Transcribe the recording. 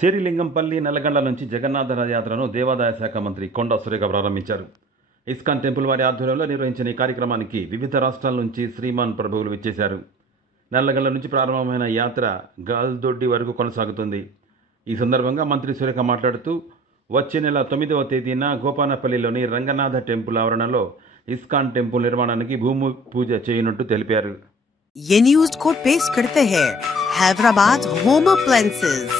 శేరిలింగంపల్లి నల్లగండ్ల నుంచి జగన్నాథ రథయాత్రను దేవాదాయ శాఖ మంత్రి కొండా సురేఖ ప్రారంభించారు. ఇస్కాన్ టెంపుల్ వారి ఆధ్వర్యంలో నిర్వహించిన ఈ కార్యక్రమానికి వివిధ రాష్ట్రాల నుంచి శ్రీమాన్ ప్రభువులు విచ్చేశారు. నల్లగండ్ల నుంచి ప్రారంభమైన యాత్ర గాల్దొడ్డి వరకు కొనసాగుతుంది. ఈ సందర్భంగా మంత్రి సురేఖ మాట్లాడుతూ వచ్చే నెల 9వ తేదీన గోపానపల్లిలోని రంగనాథ టెంపుల్ ఆవరణలో ఇస్కాన్ టెంపుల్ నిర్మాణానికి భూమి పూజ చేయనున్నట్టు తెలిపారు. ये न्यूज को पेश करते हैं हैदराबाद होम अप्लायंसेज।